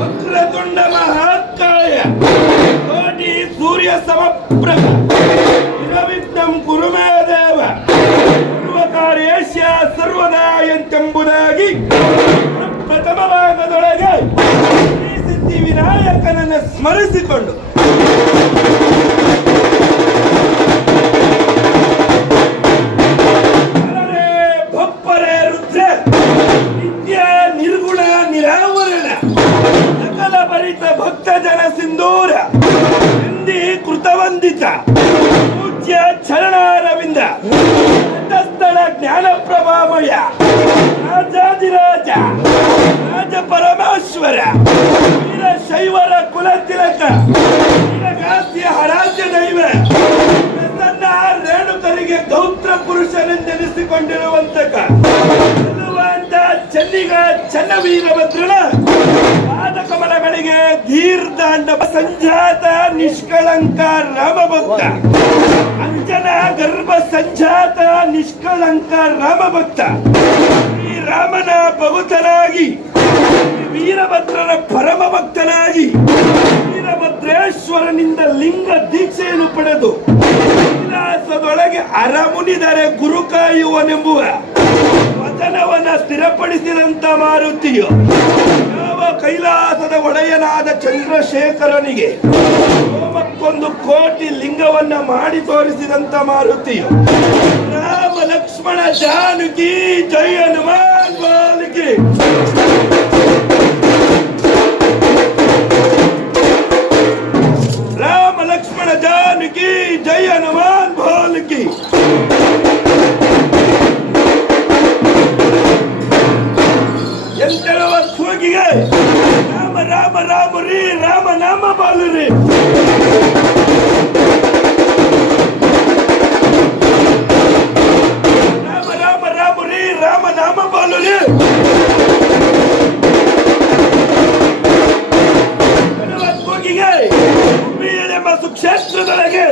ವಕ್ರತುಂಡ ಮಹಾಕಾಯ ಕೋಟಿ ಸೂರ್ಯ ಸಮಪ್ರಭ ನಿರ್ವಿಘ್ನಂ ಕುರು ಮೇ ದೇವ ಸರ್ವಕಾರ್ಯೇಶ್ಯ ಸರ್ವದಾ ಎಂಬುದಾಗಿ ಪ್ರಥಮ ಭಾಗದೊಳಗೆ ಶ್ರೀ ಸಿದ್ಧಿ ವಿನಾಯಕನನ್ನು ಸ್ಮರಿಸಿಕೊಂಡು ಭಕ್ತ ಜನ ಸಿಂಧೂರ ಹಿಂದಿ ಕೃತವಂದಿತ ಪೂಜ್ಯ ಚರಣಾರವಿಂದ ಸ್ಥಳ ಜ್ಞಾನಪ್ರಭಾಮಯ ರಾಜಾದಿರಾಜ ರಾಜ ಪರಮೇಶ್ವರ ವೀರಶೈವರ ಕುಲತಿಲಕ ವೀರಗಾಸಿಯ ಹರಾಜ್ಯ ದೈವ ಪ್ರಸನ್ನ ರೇಣುಕರಿಗೆ ಗೌತ್ರ ಪುರುಷನೆಂದೆನಿಸಿಕೊಂಡಿರುವಂತಕ ಚೆನ್ನಿಗ ಚನ್ನವೀರಭದ್ರನ ಪಾದಕಮಲಗಳಿಗೆ ಧೀರ್ದಾಂಡ ಸಂಜಾತ ನಿಷ್ಕಳಂಕ ರಾಮಭಕ್ತ ಅಂಜನ ಗರ್ಭ ಸಂಜಾತ ನಿಷ್ಕಳಂಕ ರಾಮಭಕ್ತ ಈ ರಾಮನ ಭಗವತನಾಗಿ ವೀರಭದ್ರನ ಪರಮ ಭಕ್ತನಾಗಿ ವೀರಭದ್ರೇಶ್ವರನಿಂದ ಲಿಂಗ ದೀಕ್ಷೆಯನ್ನು ಪಡೆದು ವಿಲಾಸದೊಳಗೆ ಅರಮುನಿದರೆ ಗುರು ಕಾಯುವನೆಂಬುವ ವಚನವನ್ನ ಸ್ಥಿರಪಡಿಸಿದಂತ ಮಾರುತಿಯು ಯಾವ ಕೈಲಾಸದ ಒಡೆಯನಾದ ಚಂದ್ರಶೇಖರನಿಗೆ ಹೋಮಕ್ಕೊಂದು ಕೋಟಿ ಲಿಂಗವನ್ನ ಮಾಡಿ ತೋರಿಸಿದಂತ ಮಾರುತಿಯು ರಾಮ ಲಕ್ಷ್ಮಣ ಜಾನಕಿ ಜೈ ಹನುಮಾನ್ ಬಾಲಿಕೆ ರಾಮ ಲಕ್ಷ್ಮಣ ಜಾನಕಿ ಜೈ ಹನುಮಾನ್ ಬಾಲಿಕೆ ಎಂತೆಳುವ ಕೂಗಿಗೆ ರಾಮ ರಾಮ ರಾಮ ರೀ ರಾಮ ನಾಮ ಬಾಲು ರೀ ರಾಮ ರಾಮ ರಾಮ ರೀ ರಾಮ ನಾಮ ಬಾಲು ರೀ ಕೂಗಿಗೆ ಎಂಬ ಸುಕ್ಷೇತ್ರದೊಳಗೆ